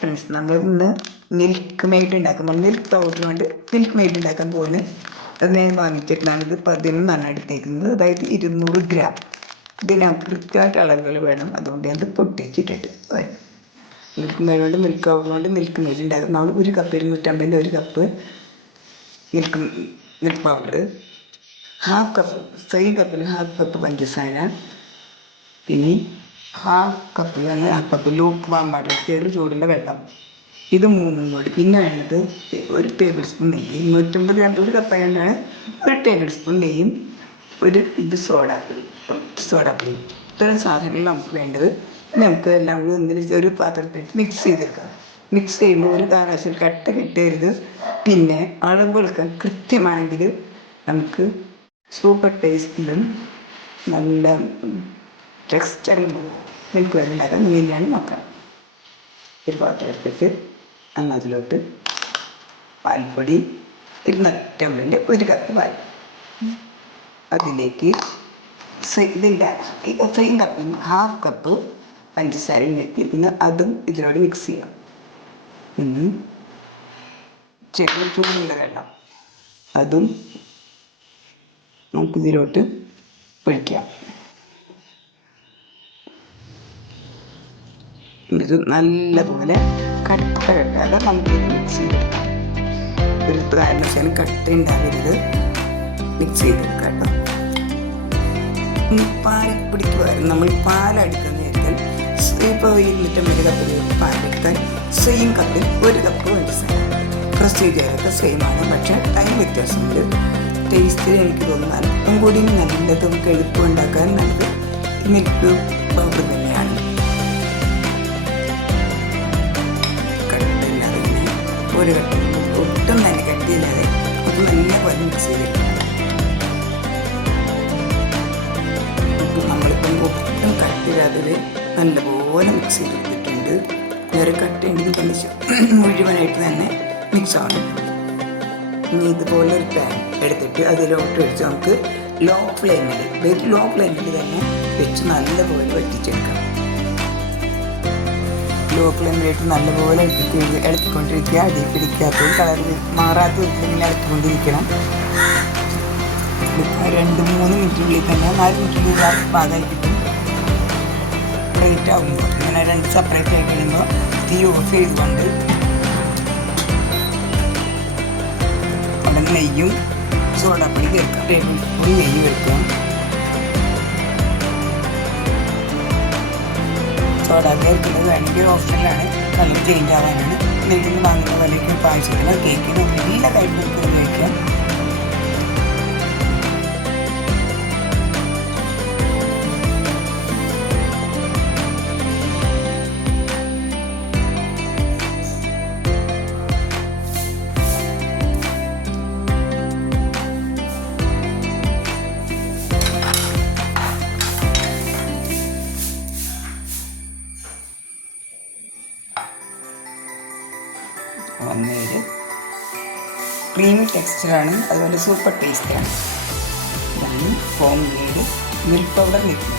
Friends, നമ്മൾ ഇന്ന് milk made ഉണ്ടാക്കുമ്പോൾ മിൽക്ക് പൗഡർ കൊണ്ട് മിൽക്ക് മെയ്ഡ് ഉണ്ടാക്കാൻ പോകുന്നത്. അത് ഞാൻ വാങ്ങിച്ചിട്ടാണ്. ഇത് 11 എടുത്തേക്കുന്നത്, അതായത് 200 ഗ്രാം. ഇതിനകത്ത് കൃത്യമായിട്ട് അളവുകൾ വേണം, അതുകൊണ്ട് അത് പൊട്ടിച്ചിട്ടിട്ട് മിൽക്ക് മെയ്ഡ് കൊണ്ട് മിൽക്ക് പൗഡർ കൊണ്ട് മിൽക്ക് മെയ്ഡ് ഉണ്ടാക്കും. നമ്മൾ 1 cup 250 1 cup milk powder, 1/2 cup same കപ്പിൽ 1/2 കപ്പ് പഞ്ചസാര, പിന്നെ 1/2 cup 1/2 cup lukewarm water, ചൂടുള്ള വെള്ളം. ഇത് മൂന്നും കൂടി. പിന്നെ വേണ്ടത് 1 ടേബിൾ സ്പൂൺ നെയ്യ്. 250 ഗ്രാം 1 കപ്പ് ആയതുകൊണ്ടാണ് 1 ടേബിൾ സ്പൂൺ നെയ്യും ഇത് സോഡാപ്പൊടി. ഇത്രയും സാധനങ്ങൾ നമുക്ക് വേണ്ടത്. നമുക്ക് എല്ലാം കൂടി ഒന്നിച്ച് ഒരു പാത്രത്തിൽ മിക്സ് ചെയ്തെടുക്കാം. മിക്സ് ചെയ്യുമ്പോൾ ഒരു കാരണവശാലും കട്ട കിട്ടരുത്. പിന്നെ അളവുകളൊക്കെ കൃത്യമാണെങ്കിൽ നമുക്ക് സൂപ്പർ ടേസ്റ്റിലും നല്ല ടെക്സ്ചറിലും മിൽക്ക് മെയ്ഡ് ഉണ്ടാക്കാൻ ഇങ്ങനെയാണ് നോക്കാം. ഒരു പാത്രം എടുത്തിട്ട് അതിലോട്ട് പാൽപ്പൊടി 250 കപ്പ് പാൽ, അതിലേക്ക് ഇതിൻ്റെ സെയിം കപ്പിൽ 1/2 കപ്പ് പഞ്ചസാര ഇട്ട് പിന്നെ അതും ഇതിനോട് മിക്സ് ചെയ്യാം. പിന്നെ ചെറിയ ചൂടുള്ള വെള്ളം അതും നമുക്കിതിലോട്ട് ഒഴിക്കാം. ഇത് നല്ലപോലെ കട്ട കെട്ടാതെ നമുക്ക് മിക്സ് ചെയ്തെടുക്കാം. ഒരു കാരണവശാലും കട്ട ഉണ്ടാകരുത്, മിക്സ് ചെയ്തെടുക്കാം കേട്ടോ. പാൽപ്പൊടിക്ക് പകരം നമ്മൾ പാലെടുക്കുന്ന നേരത്തിൽ ഇപ്പോൾ 250 കപ്പിൽ പാലെടുത്താൽ സെയിം കപ്പിൽ 1 കപ്പ് പഞ്ചസാര. പ്രൊസീജിയറൊക്കെ സെയിമാണ്, പക്ഷേ ടൈം വ്യത്യാസമുണ്ട്. ടേസ്റ്റിൽ എനിക്ക് തോന്നുന്നു അല്പം കൂടി നല്ലത്, നമുക്ക് എളുപ്പം ഉണ്ടാക്കാൻ നല്ലത് മിൽക്ക് പൗഡർ തന്നെയാണ്. ഒരു കട്ടി ഒട്ടും തന്നെ കട്ടിയില്ലാതെ നമുക്ക് നല്ല പോലെ മിക്സ് ചെയ്തിട്ട് നമ്മളിപ്പം ഒട്ടും കട്ടിയില്ലാതെ നല്ലപോലെ മിക്സ് ചെയ്തെടുത്തിട്ടുണ്ട്. വേറെ കട്ടി ഉണ്ടെങ്കിൽ തന്നെ മുഴുവനായിട്ട് തന്നെ മിക്സ് ആവണം. ഇനി ഇതുപോലെ ഒരു പാൻ എടുത്തിട്ട് അതിലോട്ട് വെച്ച് നമുക്ക് ലോ ഫ്ലെയിമിൽ തന്നെ വെച്ച് നല്ലപോലെ വറ്റിച്ചെടുക്കാം. ലോ ഫ്ലെയിമിലിട്ട് നല്ലപോലെ ഇളക്കിക്കൊണ്ടിരിക്കുക. അടി പിടിക്കാത്ത കളർ മാറാത്ത വിധത്തിൽ ഇളക്കിക്കൊണ്ടിരിക്കണം. 2-3 മിനിറ്റിനുള്ളിൽ തന്നെ 4 മിനിറ്റിനുള്ളിൽ പാകമായി കിട്ടും. പ്ലേറ്റ് ആകുമ്പോൾ ഇങ്ങനെ 2 സെപ്പറേറ്റ് ആയി കഴിയുമ്പോൾ തീ ഓഫ് ചെയ്തുകൊണ്ട് അവിടെ നെയ്യും സോഡാപ്പൊടി ചേർക്കാം. ടേബിൾ സ്പൂൺ നെയ്യ് വെക്കാം. സോഡ ചേർക്കുന്നത് വേണമെങ്കിൽ ഓപ്ഷനിലാണ്, കളർ ചേഞ്ച് ആവാനാണ്. നെയ്യിൽ നിന്ന് വാങ്ങുന്ന വിലയ്ക്ക് പായസത്തിന് കേക്കിന് എല്ലാ കാര്യങ്ങൾക്കും ഉപയോഗിക്കാം. വന്നേര് ക്രീമി ടെക്സ്ചറാണ്, അതുപോലെ സൂപ്പർ ടേസ്റ്റാണ്. ഇതാണ് home made milk powder milk.